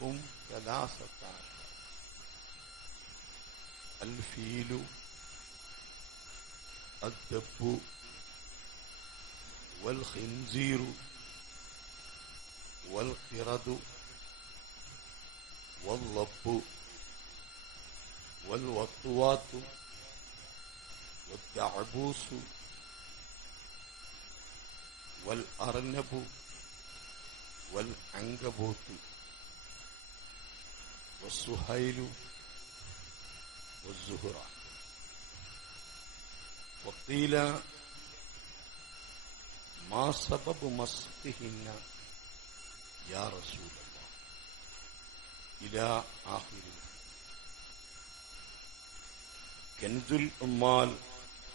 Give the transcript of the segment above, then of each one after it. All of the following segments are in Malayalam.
هم ثلاثة عشر. الفيل الدب والخنزير والقرد واللب والوطوات والدعبوس والأرنب والعنكبوت. والسهيل والزهرة وقيل ما سبب مسقهن يا رسول الله إلى آخر കെൻസുൽ ഉമ്മാൽ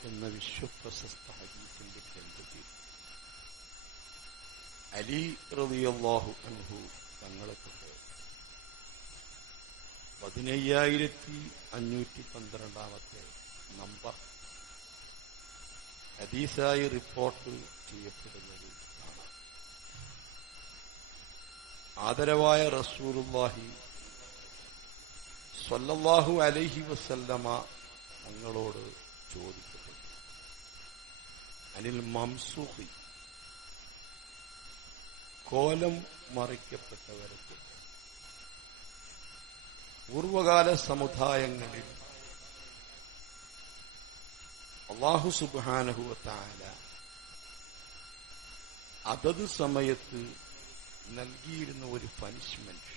എന്ന വിശ്വപ്രശസ്ത ഹദീസിന്റെ ഗ്രന്ഥത്തിൽ അലി റളിയല്ലാഹു അൻഹു തങ്ങളെ കൊണ്ട് പതിനയ്യായിരത്തി അഞ്ഞൂറ്റി പന്ത്രണ്ടാമത്തെ നമ്പർ. ഹദീസായി റിപ്പോർട്ട് ചെയ്യപ്പെടുന്നത് ആണ് ആദരവായ റസൂലുള്ളാഹി സ്വല്ലല്ലാഹു അലൈഹി വസല്ലമ തങ്ങളോട് ചോദിക്കപ്പെട്ടു. അനിൽ മംസൂഹി കോലം മറിക്കപ്പെട്ടവരെ പൂർവകാല സമുദായങ്ങളിൽ അള്ളാഹു സുബാനഹുവത്താല അതത് സമയത്ത് നൽകിയിരുന്ന ഒരു പനിഷ്മെന്റ്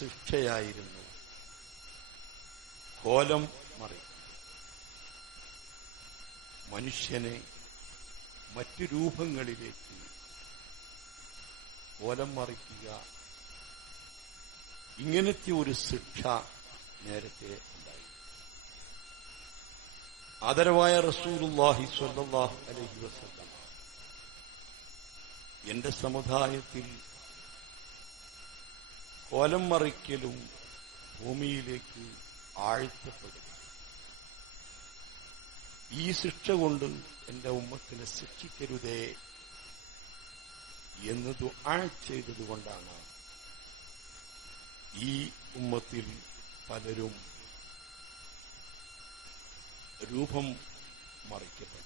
ശിക്ഷയായിരുന്നു. കോലം മറി. മനുഷ്യനെ മറ്റു രൂപങ്ങളിലേക്ക് കോലം മറിക്കുക ഇങ്ങനത്തെ ഒരു ശിക്ഷ നേരത്തെ ഉണ്ടായി. ആദരവായ റസൂലുല്ലാഹി സ്വല്ലല്ലാഹു അലൈഹി വസല്ലം എന്റെ സമുദായത്തിൽ കോലം മറിക്കലും ഭൂമിയിലേക്ക് ആഴ്ത്തപ്പെടും ഈ ശിക്ഷ കൊണ്ട് എന്റെ ഉമ്മത്തിനെ ശിക്ഷിക്കരുതേ എന്ന് ദുആ ചെയ്തതുകൊണ്ടാണ് ഈ ഉമ്മത്തിൽ പലരും രൂപം മറിക്കപ്പെടാം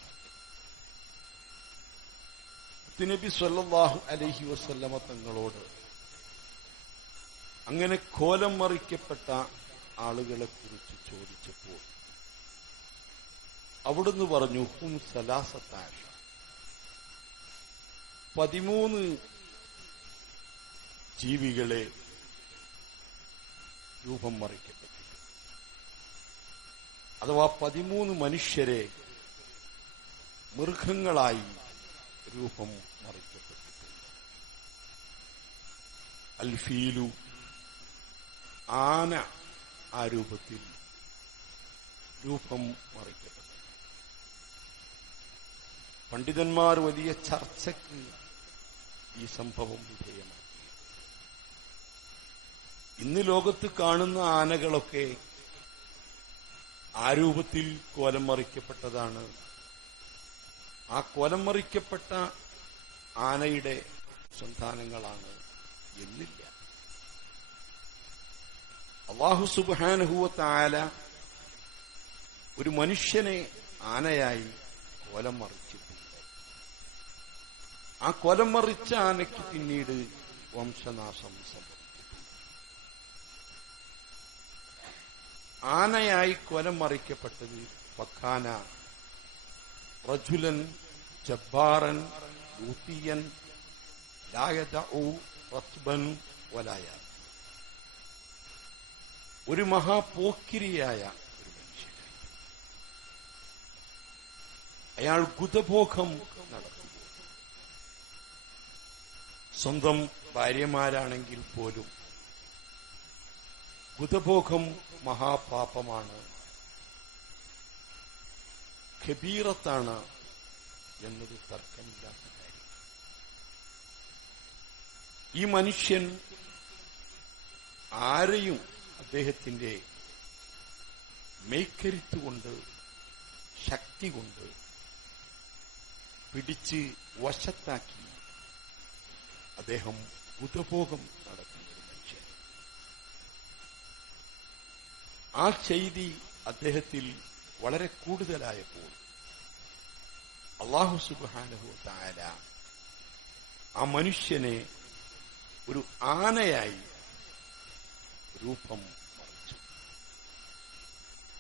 നബി സല്ലല്ലാഹു അലൈഹി വസല്ലമ തങ്ങളോട് അങ്ങനെ കോലം മറിക്കപ്പെട്ട ആളുകളെ കുറിച്ച് ചോദിച്ചപ്പോൾ അവിടുന്ന് പറഞ്ഞു ഹും സലാസത്താഷ പതിമൂന്ന് ജീവികളെ രൂപം മറിക്കപ്പെട്ടു അഥവാ പതിമൂന്ന് മനുഷ്യരെ മൃഗങ്ങളായി രൂപം മറിക്കപ്പെട്ടിട്ടുണ്ട് അൽഫീലു ആന ആ രൂപത്തിൽ രൂപം മറിക്കപ്പെട്ടു പണ്ഡിതന്മാർ വലിയ ചർച്ചയ്ക്ക് ഈ സംഭവം വിധേയമാക്കി ഇന്ന് ലോകത്ത് കാണുന്ന ആനകളൊക്കെ ആ രൂപത്തിൽ കോലം മറിക്കപ്പെട്ടതാണ്. ആ കോലം മറിക്കപ്പെട്ട ആനയുടെ സന്താനങ്ങളാണ് എന്നില്ല. അള്ളാഹു സുബാനുഹൂവത്തായ ഒരു മനുഷ്യനെ ആനയായി കോലം മറിച്ചിട്ടുണ്ട്. ആ കോലം മറിച്ച ആനയ്ക്ക് പിന്നീട് വംശനാശം സംഭവിച്ചിട്ടുണ്ട് ആനയായി കൊലം മറിക്കപ്പെട്ടത് പക്കാന റജുലൻ ജബ്ബാറൻ ലൂത്തിയൻ റത്ബൻ വലായ. ഒരു മഹാപോക്കിരിയായ ഒരു മനുഷ്യൻ. അയാൾ ഗുതഭോഗം നടത്തുന്നു. സ്വന്തം ഭാര്യമാരാണെങ്കിൽ പോലും ബുധഭോഗം മഹാപാപമാണ്. ഖബീറത്താണ് എന്നൊരു തർക്കമില്ലാത്ത കാര്യം. ഈ മനുഷ്യൻ ആരെയും അദ്ദേഹത്തിന്റെ മേക്കരിത്തുകൊണ്ട് ശക്തി കൊണ്ട് പിടിച്ച് വശത്താക്കി അദ്ദേഹം ബുധഭോഗം നടത്തുന്നില്ല ആ ചെയ്തി അദ്ദേഹത്തിൽ വളരെ കൂടുതലായപ്പോൾ അള്ളാഹു സുബാനഹു താര ആ മനുഷ്യനെ ഒരു ആനയായി രൂപം മറിച്ചു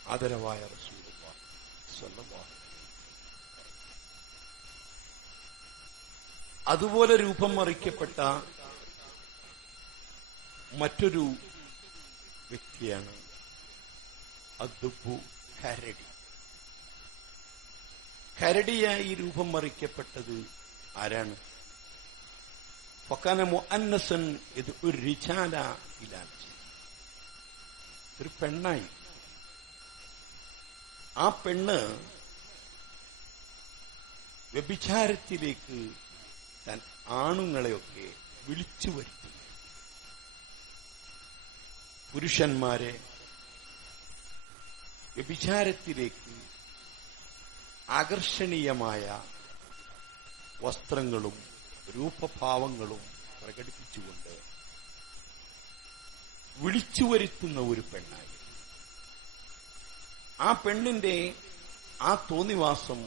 ആദരവായ അതുപോലെ രൂപം മറിക്കപ്പെട്ട മറ്റൊരു വ്യക്തിയാണ് അദ്ദുബു കരടി. കരടിയായി രൂപം മറിക്കപ്പെട്ടത് ആരാണ്? ഫക്കാന മുഅന്നസൻ ഇത് ഒരു റിചാല ഇലാണ് ഒരു പെണ്ണായി. ആ പെണ്ണ് വ്യഭിചാരത്തിലേക്ക് താൻ ആണുങ്ങളെയൊക്കെ വിളിച്ചു വരുത്തുന്നു പുരുഷന്മാരെ വ്യഭിചാരത്തിലേക്ക് ആകർഷണീയമായ വസ്ത്രങ്ങളും രൂപഭാവങ്ങളും പ്രകടിപ്പിച്ചുകൊണ്ട് വിളിച്ചു വരുത്തുന്ന ഒരു പെണ്ണായി. ആ പെണ്ണിന്റെ ആ തോന്നിവാസം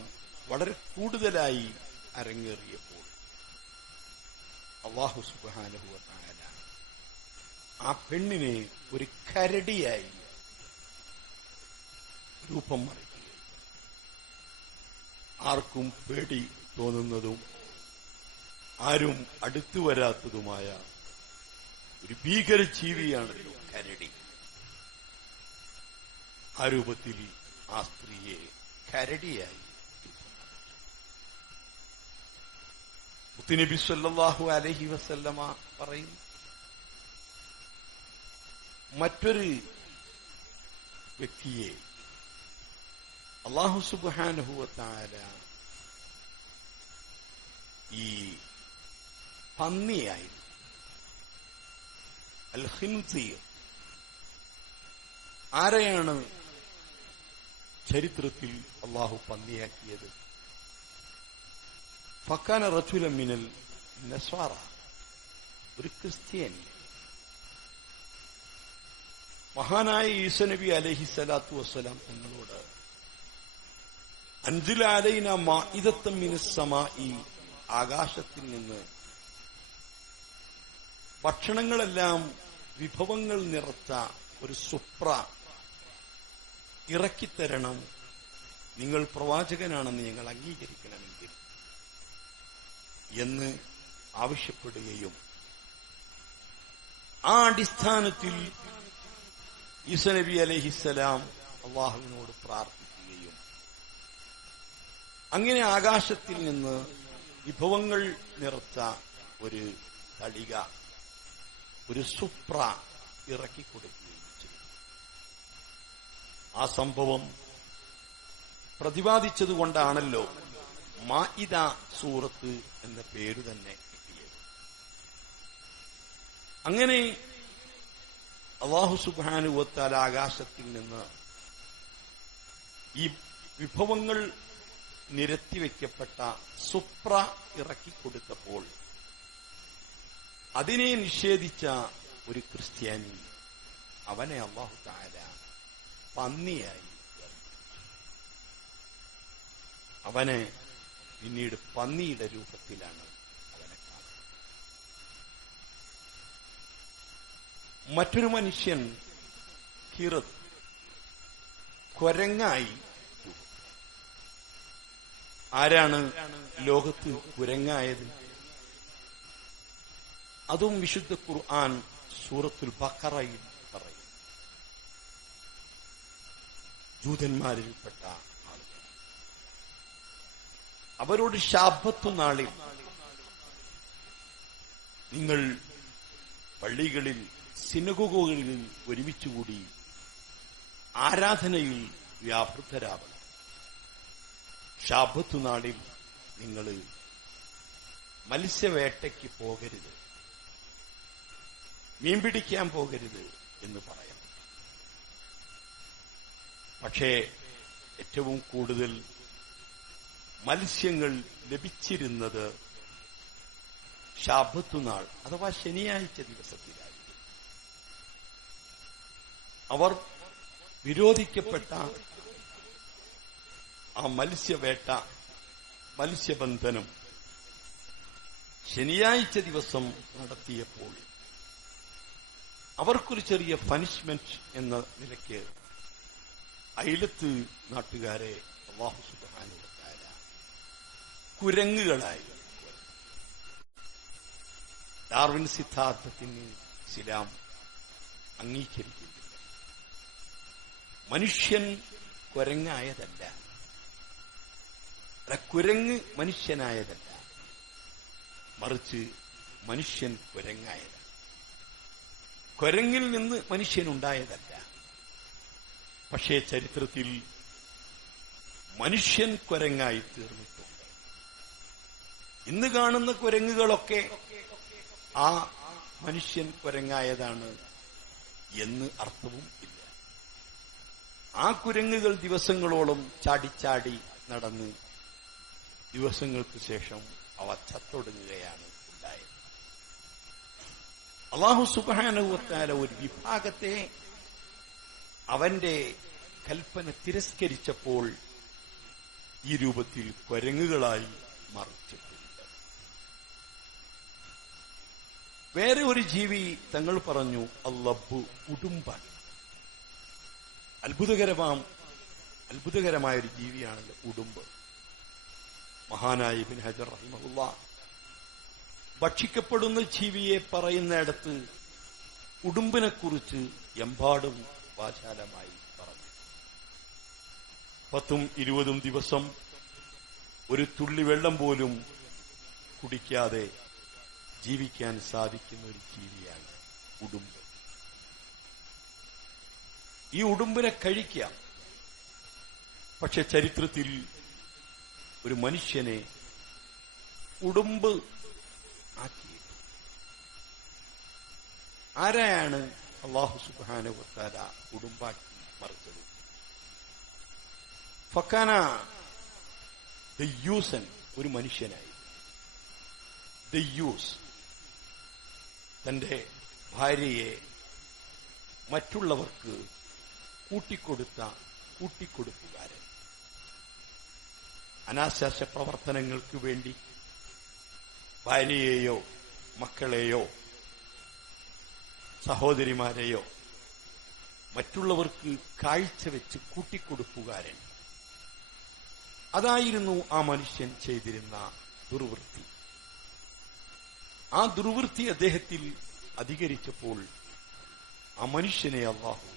വളരെ കൂടുതലായി അരങ്ങേറിയപ്പോൾ അള്ളാഹു സുബാനുഭവത്തായ ആ പെണ്ണിനെ ഒരു കരടിയായി രൂപം മാറി ആർക്കും പേടി തോന്നുന്നതും ആരും അടുത്തു വരാത്തതുമായ ഒരു ഭീകര ജീവിയാണല്ലോ കരടി. ആ രൂപത്തിൽ ആ സ്ത്രീയെ കരടിയായി മുത്തുനബി സല്ലാഹു അലഹി വസല്ലമ പറയും മറ്റൊരു വ്യക്തിയെ അള്ളാഹു സുബാനുഭവത്താല ഈ പന്നിയായി. അൽ ഹിൻസീർ ആരെയാണ് ചരിത്രത്തിൽ അള്ളാഹു പന്നിയാക്കിയത്? ഫക്കാന റച്ചുലമിനൽ നസ്വാറ. ഒരു ക്രിസ്ത്യാനി മഹാനായ ഈസ നബി അലഹി സലാത്തു വസ്സലാം തങ്ങളോട് അഞ്ചുലാലൈന മാഇതത്തം മിനസ്സമായി ആകാശത്തിൽ നിന്ന് ഭക്ഷണങ്ങളെല്ലാം വിഭവങ്ങൾ നിറച്ച ഒരു സുപ്ര ഇറക്കിത്തരണം നിങ്ങൾ പ്രവാചകനാണെന്ന് ഞങ്ങൾ അംഗീകരിക്കണമെങ്കിൽ എന്ന് ആവശ്യപ്പെടുകയും ആ അടിസ്ഥാനത്തിൽ ഈസ നബി അലഹിസലാം അള്ളാഹുവിനോട് പ്രാർത്ഥിക്കുകയും അങ്ങനെ ആകാശത്തിൽ നിന്ന് വിഭവങ്ങൾ നിറച്ച ഒരു തളിക ഒരു സുപ്ര ഇറക്കിക്കൊടുക്കുകയും ചെയ്തു. ആ സംഭവം പ്രതിപാദിച്ചതുകൊണ്ടാണല്ലോ മാഇദ സൂറത്ത് എന്ന പേര് തന്നെ കിട്ടിയത്. അങ്ങനെ അള്ളാഹു സുബാനുവത്താൽ ആകാശത്തിൽ നിന്ന് ഈ വിഭവങ്ങൾ നിരത്തിവെക്കപ്പെട്ട സുപ്ര ഇറക്കി കൊടുത്തപ്പോൾ അതിനെ നിഷേധിച്ച ഒരു ക്രിസ്ത്യാനി അവനെ അള്ളാഹു താര പന്നിയായി അവനെ പിന്നീട് പന്നിയുടെ രൂപത്തിലാണ് അവനെ കാണുന്നത്. മറ്റൊരു മനുഷ്യൻ ഹിറത് കൊരങ്ങായി ആരാണ് ലോകത്ത് കുരങ്ങായത്? അതും വിശുദ്ധ ഖുർആൻ സൂറത്തുൽ ബക്കറയിൽ പറയും. ജൂതന്മാരിൽപ്പെട്ട ആളുകൾ. അവരോട് ശാപത്തു നാളിൽ നിങ്ങൾ പള്ളികളിൽ സിനഗുകളിൽ ഒരുമിച്ചുകൂടി ആരാധനയിൽ വ്യാപൃതരാവണം. ശാപത്തു നാളിൽ നിങ്ങൾ മത്സ്യവേട്ടയ്ക്ക് പോകരുത്. മീൻ പിടിക്കാൻ പോകരുത് എന്ന് പറയാം. പക്ഷേ ഏറ്റവും കൂടുതൽ മത്സ്യങ്ങൾ ലഭിച്ചിരുന്നത് ശാപത്തുനാൾ അഥവാ ശനിയാഴ്ച ദിവസത്തിലായിരുന്നു അവർ വിരോധിക്കപ്പെട്ട ആ മത്സ്യവേട്ട മത്സ്യബന്ധനം ശനിയാഴ്ച ദിവസം നടത്തിയപ്പോൾ അവർക്കൊരു ചെറിയ പനിഷ്മെന്റ് എന്ന നിലയ്ക്ക് അയലത്ത് നാട്ടുകാരെ അള്ളാഹു കുരങ്ങുകളായി ഡാർവിൻ സിദ്ധാർത്ഥത്തിന് ഇസ്ലാം അംഗീകരിക്കുന്നില്ല. മനുഷ്യൻ കുരങ്ങായതല്ല. അല്ല, കുരങ്ങ് മനുഷ്യനായതല്ല. മറിച്ച് മനുഷ്യൻ കുരങ്ങായതാണ് കുരങ്ങിൽ നിന്ന് മനുഷ്യനുണ്ടായതല്ല. പക്ഷേ ചരിത്രത്തിൽ മനുഷ്യൻ കുരങ്ങായി തീർന്നിട്ടുണ്ട്. ഇന്ന് കാണുന്ന കുരങ്ങുകളൊക്കെ ആ മനുഷ്യൻ കുരങ്ങായതാണ് എന്ന് അർത്ഥവും ഇല്ല. ആ കുരങ്ങുകൾ ദിവസങ്ങളോളം ചാടിച്ചാടി നടന്ന് ദിവസങ്ങൾക്ക് ശേഷം അവ ചത്തൊടുങ്ങുകയാണ് ഉണ്ടായത്. അള്ളാഹു സുബാനുവത്താല ഒരു വിഭാഗത്തെ അവന്റെ കൽപ്പന തിരസ്കരിച്ചപ്പോൾ ഈ രൂപത്തിൽ കുരങ്ങുകളായി മറിച്ചിട്ടുണ്ട്. വേറെ ഒരു ജീവി തങ്ങൾ പറഞ്ഞു അല്ലബ് ഉടുമ്പാൻ അത്ഭുതകരമാം അത്ഭുതകരമായ ഒരു ജീവിയാണല്ലോ ഉടുമ്പ്. മഹാനായ ഇബിൻ ഹജർ റഹിമഹുല്ല. ഭക്ഷിക്കപ്പെടുന്ന ജീവിയെ പറയുന്നിടത്ത് ഉടുമ്പിനെ കുറിച്ച് എമ്പാടും വാചാലമായി പറഞ്ഞു. പത്തും ഇരുപതും ദിവസം ഒരു തുള്ളി വെള്ളം പോലും കുടിക്കാതെ ജീവിക്കാൻ സാധിക്കുന്ന ഒരു ജീവിയാണ് ഉടുമ്പ്. ഈ ഉടുമ്പിനെ കഴിക്കാം. പക്ഷെ ചരിത്രത്തിൽ ഒരു മനുഷ്യനെ ഉടുമ്പ് ആക്കിയിട്ടു ആരായാണ് അള്ളാഹു സുബാന ഉടുമ്പാക്കി മറിച്ചത്? ഫക്കാന ദയ്യൂസൻ ഒരു മനുഷ്യനായി. ദയ്യൂസ് തന്റെ ഭാര്യയെ മറ്റുള്ളവർക്ക് കൂട്ടിക്കൊടുത്ത കൂട്ടിക്കൊടുക്കുകാരൻ അനാശാസ പ്രവർത്തനങ്ങൾക്ക് വേണ്ടി ഭാര്യയെയോ മക്കളെയോ സഹോദരിമാരെയോ മറ്റുള്ളവർക്ക് കാഴ്ചവെച്ച് കൂട്ടിക്കൊടുക്കുകാരൻ അതായിരുന്നു ആ മനുഷ്യൻ ചെയ്തിരുന്ന ദുർവൃത്തി. ആ ദുർവൃത്തി അദ്ദേഹത്തിൽ അധികരിച്ചപ്പോൾ ആ മനുഷ്യനെ അള്ളാഹു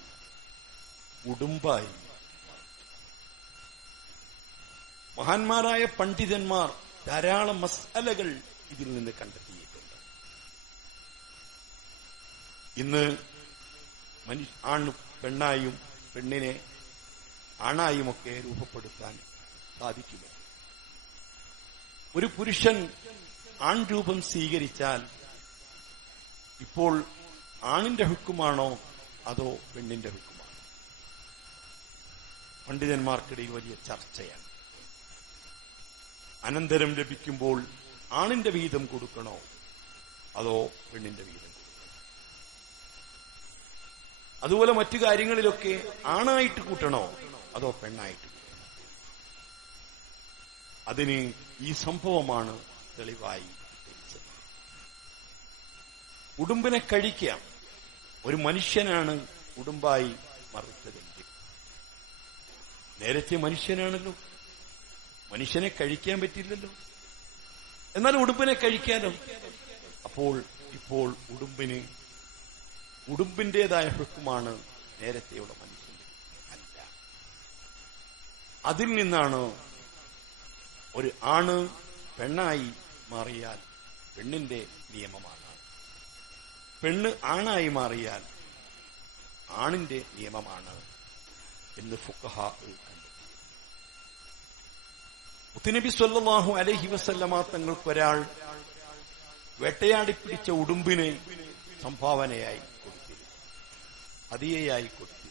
ഉടുമ്പായി മഹാന്മാരായ പണ്ഡിതന്മാർ ധാരാളം മസാലകൾ ഇതിൽ നിന്ന് കണ്ടെത്തിയിട്ടുണ്ട്. ഇന്ന് മനുഷ്യ ആണ് പെണ്ണായും പെണ്ണിനെ ആണായുമൊക്കെ രൂപപ്പെടുത്താൻ സാധിക്കുമോ ഒരു പുരുഷൻ ആൺരൂപം സ്വീകരിച്ചാൽ ഇപ്പോൾ ആണിന്റെ ഹുക്കുമാണോ അതോ പെണ്ണിന്റെ ഹുക്കുമാണോ? പണ്ഡിതന്മാർക്കിടയിൽ വലിയ ചർച്ചയാണ്. അനന്തരം ലഭിക്കുമ്പോൾ ആണിന്റെ വീതം കൊടുക്കണോ? അതോ പെണ്ണിന്റെ വീതം? അതുപോലെ മറ്റു കാര്യങ്ങളിലൊക്കെ ആണായിട്ട് കൂട്ടണോ? അതോ പെണ്ണായിട്ട് അതിന് ഈ സംഭവമാണ് തെളിവായി ഉടുമ്പിനെ കഴിക്കാം. ഒരു മനുഷ്യനാണ് ഉടുമ്പായി മറുത്തതെങ്കിൽ നേരത്തെ മനുഷ്യനാണല്ലോ. മനുഷ്യനെ കഴിക്കാൻ പറ്റില്ലല്ലോ എന്നാൽ ഉടുമ്പിനെ കഴിക്കാനോ. അപ്പോൾ ഇപ്പോൾ ഉടുമ്പിന് ഉടുമ്പിന്റേതായ ഹൃക്കുമാണ് നേരത്തെയുള്ള മനുഷ്യന്റെ അല്ല. അതിൽ നിന്നാണ് ഒരു ആണ് പെണ്ണായി മാറിയാൽ പെണ്ണിന്റെ നിയമമാണ്. പെണ്ണ് ആണായി മാറിയാൽ ആണിന്റെ നിയമമാണ് എന്ന് ഫുക്കഹ മുത്തുനബി സല്ലല്ലാഹു അലൈഹി വസല്ലമ തങ്ങൾക്കൊരാൾ വേട്ടയാടി പിടിച്ച ഉടുമ്പിനെ സംഭാവനയായി കൊടുത്തി അതിയായി കൊടുത്തി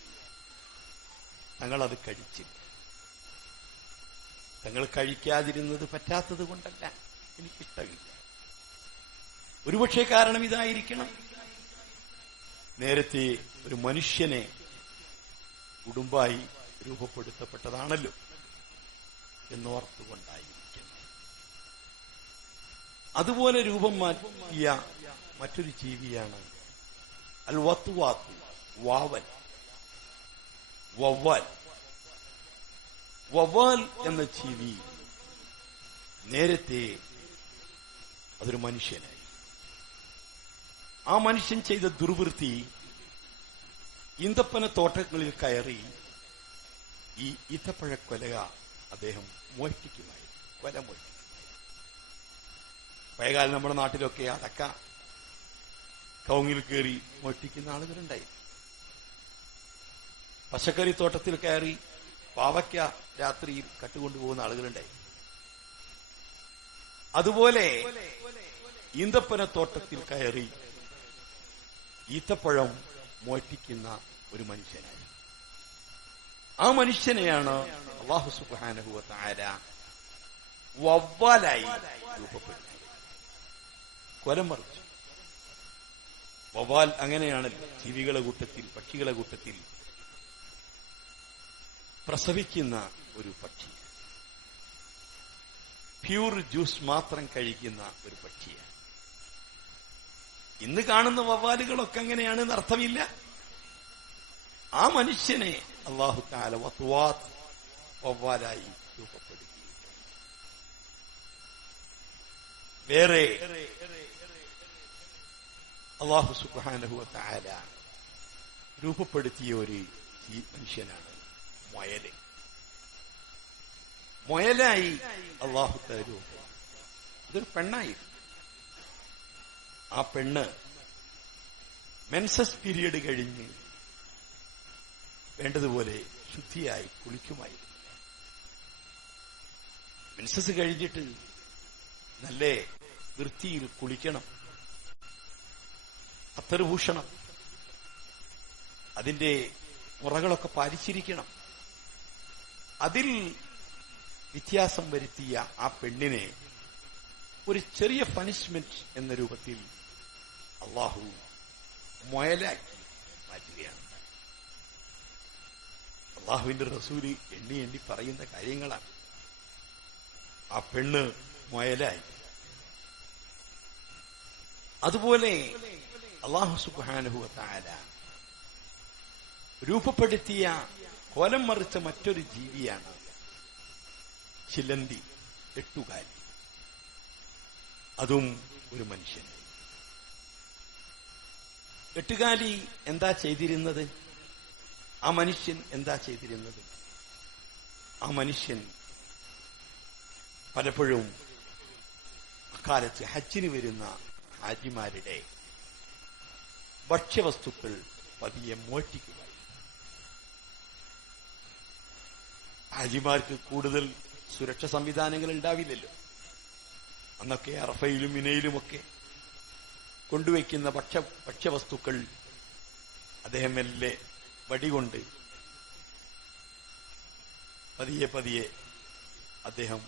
തങ്ങളത് കഴിച്ചില്ല. തങ്ങൾ കഴിക്കാതിരുന്നത് പറ്റാത്തത് കൊണ്ടല്ല. എനിക്കിഷ്ടമില്ല. ഒരുപക്ഷെ കാരണം ഇതായിരിക്കണം. നേരത്തെ ഒരു മനുഷ്യനെ കുടുംബായി രൂപപ്പെടുത്തപ്പെട്ടതാണല്ലോ. എന്നോർത്തുകൊണ്ടായിരിക്കുന്നു അതുപോലെ രൂപം മാറ്റിയ മറ്റൊരു ജീവിയാണ് അൽ വത്തുവാത്തു വാവൽ. വവ്വാൽ. വവ്വാൽ എന്ന ജീവി നേരത്തെ അതൊരു മനുഷ്യനായി. ആ മനുഷ്യൻ ചെയ്ത ദുർവൃത്തി ഇന്തപ്പന തോട്ടങ്ങളിൽ കയറി ഈ ഈത്തപ്പഴ കൊലക അദ്ദേഹം മോഷ്ടിക്കുമായി. കൊല മോഷ്ടിക്കും പഴയകാലം നമ്മുടെ നാട്ടിലൊക്കെ അടക്ക കൗങ്ങിൽ കയറി മോഷ്ടിക്കുന്ന ആളുകളുണ്ടായി. പച്ചക്കറി തോട്ടത്തിൽ കയറി പാവയ്ക്ക രാത്രിയിൽ കട്ടുകൊണ്ടുപോകുന്ന ആളുകളുണ്ടായി. അതുപോലെ ഈന്തപ്പന തോട്ടത്തിൽ കയറി ഈത്തപ്പഴം മോഷ്ടിക്കുന്ന ഒരു മനുഷ്യനായി. ആ മനുഷ്യനെയാണ് അള്ളാഹു സുബാനഹുവ വവ്വാലായി രൂപപ്പെടുന്നത് കൊലം മറിച്ചു. വവ്വാൽ അങ്ങനെയാണ് ജീവികളെ കൂട്ടത്തിൽ പക്ഷികളെ കൂട്ടത്തിൽ പ്രസവിക്കുന്ന ഒരു പക്ഷി. പ്യൂർ ജ്യൂസ് മാത്രം കഴിക്കുന്ന ഒരു പക്ഷിയാണ്. ഇന്ന് കാണുന്ന വവ്വാലുകളൊക്കെ അങ്ങനെയാണെന്ന് അർത്ഥമില്ല ആ മനുഷ്യനെ അള്ളാഹു താല വത്വാത്ത് വവ്വാലായി രൂപപ്പെടുത്തി. വേറെ അള്ളാഹു സുബാനഹുവ താല രൂപപ്പെടുത്തിയ ഒരു ഈ മനുഷ്യനാണ് മൊയൽ. മൊയലായി അള്ളാഹു രൂപം ഇതൊരു പെണ്ണായി. ആ പെണ്ണ് മെൻസസ് പീരീഡ് കഴിഞ്ഞ് വേണ്ടതുപോലെ ശുദ്ധിയായി കുളിക്കുമായി. മെൻസസ് കഴിഞ്ഞിട്ട് നല്ല വൃത്തിയിൽ കുളിക്കണം. അത്തരഭൂഷണം അതിന്റെ മുറകളൊക്കെ പാലിച്ചിരിക്കണം. അതിൽ വ്യത്യാസം വരുത്തിയ ആ പെണ്ണിനെ ഒരു ചെറിയ പണിഷ്മെന്റ് എന്ന രൂപത്തിൽ അള്ളാഹു മൊയലാക്കി മാറ്റുകയാണ്. അള്ളാഹുവിന്റെ റസൂൽ എണ്ണി എണ്ണി പറയുന്ന കാര്യങ്ങളാണ്. ആ പെണ്ണ് മൊയലായി. അതുപോലെ അള്ളാഹു സുബാനുഹുവ താര രൂപപ്പെടുത്തിയ കോലം മറിച്ച മറ്റൊരു ജീവിയാണ് ചിലന്തി എട്ടുകാലി. അതും ഒരു മനുഷ്യൻ. എട്ടുകാലി എന്താ ചെയ്തിരുന്നത്? ആ മനുഷ്യൻ എന്താ ചെയ്തിരുന്നത്? ആ മനുഷ്യൻ പലപ്പോഴും അക്കാലത്ത് ഹജ്ജിന് വരുന്ന ഹാജിമാരുടെ ഭക്ഷ്യവസ്തുക്കൾ പതിയെ മോഷ്ടിക്കുക ഹാജിമാർക്ക് കൂടുതൽ സുരക്ഷ സംവിധാനങ്ങൾ ഉണ്ടാവില്ലല്ലോ. അന്നൊക്കെ അറഫയിലും മിനയിലുമൊക്കെ കൊണ്ടുവയ്ക്കുന്ന ഭക്ഷ്യ ഭക്ഷ്യവസ്തുക്കൾ അദ്ദേഹം മെല്ലെ വടികൊണ്ട്. പതിയെ പതിയെ അദ്ദേഹം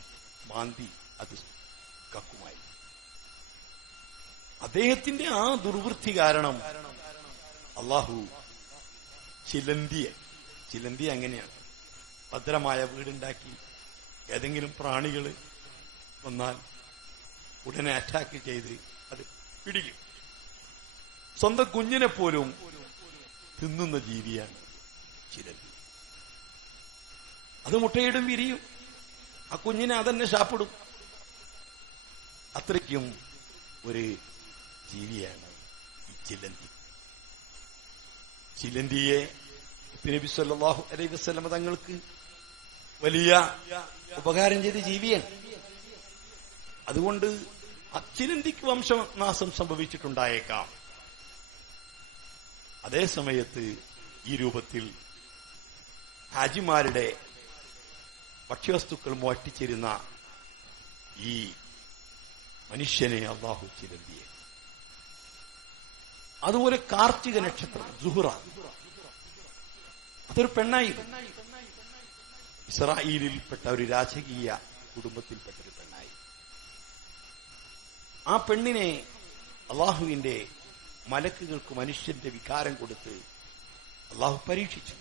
മാന്തി അത് കക്കുമായി. അദ്ദേഹത്തിന്റെ ആ ദുർവൃത്തി കാരണം അള്ളാഹു ചിലന്തിയ ചിലന്തി അങ്ങനെയാണ്. ഭദ്രമായ വീടുണ്ടാക്കി ഏതെങ്കിലും പ്രാണികൾ വന്നാൽ ഉടനെ അറ്റാക്ക് ചെയ്ത് അത് പിടിക്കും. സ്വന്തം കുഞ്ഞിനെ പോലും തിന്നുന്ന ജീവിയാണ് ചിലമ്പി അത് മുട്ടയിടും വിരിയും. ആ കുഞ്ഞിനെ അതന്നെ ശാപ്പിടും. അത്രയ്ക്കും ഒരു ജീവിയാണ് ഈ ചിലന്തി. ചിലന്തിയെ നബി സല്ലല്ലാഹു അലൈഹി വസ്ലമ തങ്ങൾക്ക് വലിയ ഉപകാരം ചെയ്ത ജീവിയാണ്. അതുകൊണ്ട് അച്ചിലന്തിക്ക് വംശനാശം സംഭവിച്ചിട്ടുണ്ടായേക്കാം. അതേ സമയത്ത് ഈ രൂപത്തിൽ ഹാജിമാരുടെ ഭക്ഷ്യവസ്തുക്കൾ മോഷ്ടിച്ചിരുന്ന ഈ മനുഷ്യനെ അള്ളാഹു ചിലന്തിയെ അതുപോലെ കാർത്തിക നക്ഷത്രം ജുഹുറ അതൊരു പെണ്ണായി. ഇസ്രായേലിൽപ്പെട്ട ഒരു രാജകീയ കുടുംബത്തിൽപ്പെട്ട ഒരു പെണ്ണായി. ആ പെണ്ണിനെ അള്ളാഹുവിന്റെ മലക്കുകൾക്ക് മനുഷ്യന്റെ വികാരം കൊടുത്ത് അള്ളാഹു പരീക്ഷിച്ചു.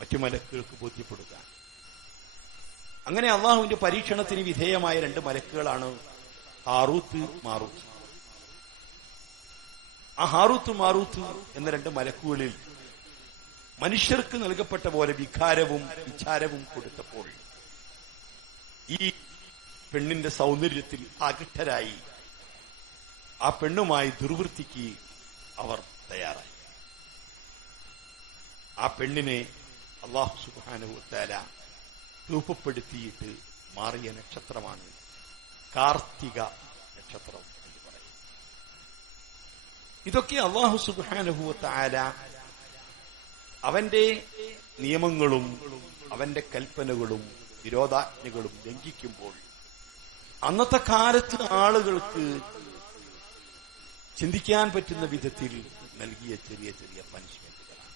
മറ്റു മലക്കുകൾക്ക് ബോധ്യപ്പെടുത്താൻ. അങ്ങനെ അള്ളാഹുവിന്റെ പരീക്ഷണത്തിന് വിധേയമായ രണ്ട് മലക്കുകളാണ് ഹാറൂത്ത് മാറൂത്ത്. ആ ഹാറൂത്ത് മാറൂത്ത് എന്ന രണ്ട് മലക്കുകളിൽ മനുഷ്യർക്ക് നൽകപ്പെട്ട പോലെ വികാരവും വിചാരവും കൊടുത്തപ്പോൾ ഈ പെണ്ണിന്റെ സൗന്ദര്യത്തിൽ ആകൃഷ്ടരായി ആ പെണ്ണുമായി ദുർവൃത്തിക്ക് അവർ തയ്യാറായി. ആ പെണ്ണിനെ അള്ളാഹു സുബാനുത്താല രൂപപ്പെടുത്തിയിട്ട് മാറിയ നക്ഷത്രമാണ് കാർത്തിക നക്ഷത്രം എന്ന് പറയും ഇതൊക്കെ അള്ളാഹു സുബാനുഭൂത്താല അവന്റെ നിയമങ്ങളും അവന്റെ കൽപ്പനകളും വിരോധാജ്ഞകളും ലംഘിക്കുമ്പോൾ അന്നത്തെ കാലത്ത് ആളുകൾക്ക് ചിന്തിക്കാൻ പറ്റുന്ന വിധത്തിൽ നൽകിയ ചെറിയ ചെറിയ പനിഷ്മെന്റുകളാണ്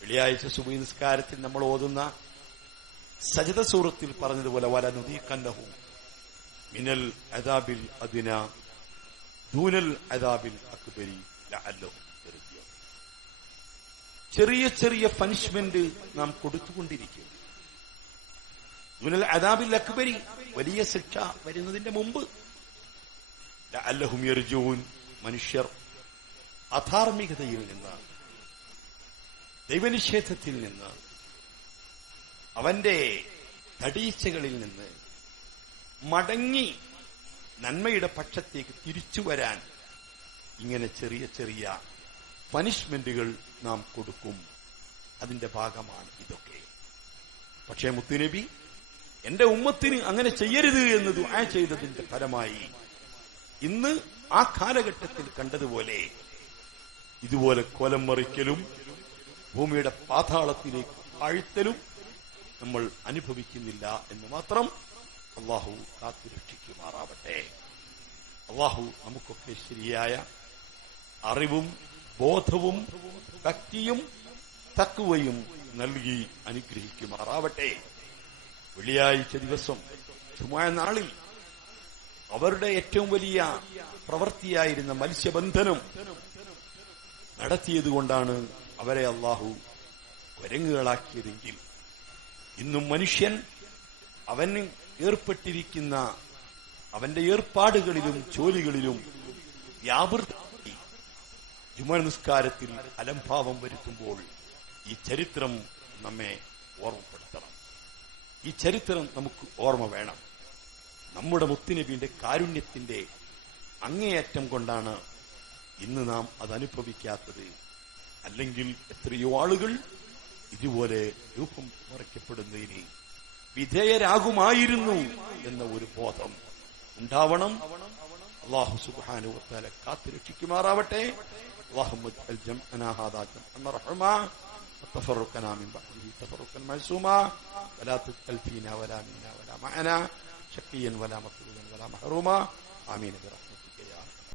വെള്ളിയാഴ്ച സുബൈ നിസ്കാരത്തിൽ നമ്മൾ ഓതുന്ന സജത സൂറത്തിൽ പറഞ്ഞതുപോലെ വല കന്നഹു മിനൽ അദാബിൽ അദിന ദൂനൽ അദാബിൽ അക്ബരി ചെറിയ ചെറിയ പനിഷ്മെന്റ് നാം കൊടുത്തുകൊണ്ടിരിക്കും. ദൂനൽ അദാബിൽ അക്ബരി വലിയ ശിക്ഷ വരുന്നതിന്റെ മുമ്പ് ലഅല്ലഹും യർജൂൻ മനുഷ്യർ അധാർമികതയിൽ നിന്ന് ദൈവനിഷേധത്തിൽ നിന്ന് അവന്റെ തടീച്ചകളിൽ നിന്ന് മടങ്ങി നന്മയുടെ പക്ഷത്തേക്ക് തിരിച്ചു വരാൻ ഇങ്ങനെ ചെറിയ ചെറിയ പനിഷ്മെന്റുകൾ നാം കൊടുക്കും. അതിന്റെ ഭാഗമാണ് ഇതൊക്കെ. പക്ഷേ മുത്തുനബി എന്റെ ഉമ്മത്തിന് അങ്ങനെ ചെയ്യരുത് എന്ന് ദുആ ചെയ്തതിന്റെ ഫലമായി ഇന്ന് ആ കാലഘട്ടത്തിൽ കണ്ടതുപോലെ ഇതുപോലെ കൊലം മറിക്കലും ഭൂമിയുടെ പാതാളത്തിലേക്ക് ആഴ്ത്തലും നമ്മൾ അനുഭവിക്കുന്നില്ല എന്ന് മാത്രം അള്ളാഹു കാത്തുരക്ഷിക്കുമാറാവട്ടെ അള്ളാഹു നമുക്കൊക്കെ ശരിയായ അറിവും ബോധവും ഭക്തിയും തക്കുവയും നൽകി അനുഗ്രഹിക്കുമാറാവട്ടെ. വെള്ളിയാഴ്ച ദിവസം ചുമായ നാളിൽ അവരുടെ ഏറ്റവും വലിയ പ്രവൃത്തിയായിരുന്ന മത്സ്യബന്ധനം നടത്തിയതുകൊണ്ടാണ് അവരെ അള്ളാഹു കുരങ്ങുകളാക്കിയതെങ്കിൽ. ഇന്നും മനുഷ്യൻ അവന് ഏർപ്പെട്ടിരിക്കുന്ന അവന്റെ ഏർപ്പാടുകളിലും ജോലികളിലും വ്യാപൃതി ജുമ നിസ്കാരത്തിൽ അലംഭാവം വരുത്തുമ്പോൾ ഈ ചരിത്രം നമ്മെ ഓർമ്മപ്പെടുത്തണം. ഈ ചരിത്രം നമുക്ക് ഓർമ്മ വേണം. നമ്മുടെ മുത്തുനബിന്റെ കാരുണ്യത്തിന്റെ അങ്ങേയറ്റം കൊണ്ടാണ് ഇന്ന് നാം അത് അനുഭവിക്കാത്തത് അല്ലെങ്കിൽ എത്രയോ ആളുകൾ ഇതുപോലെ രൂപം മറയ്ക്കപ്പെടുന്നതിന് വിധേയരാകുമായിരുന്നു എന്ന ഒരു ബോധം ഉണ്ടാവണം അള്ളാഹു സുബാനുവത്താലെ കാത്തുരക്ഷിക്കുമാറാവട്ടെ اللهم اجعل جمعنا شقيا ولا مطلوبا ولا محروما آمين برحمة.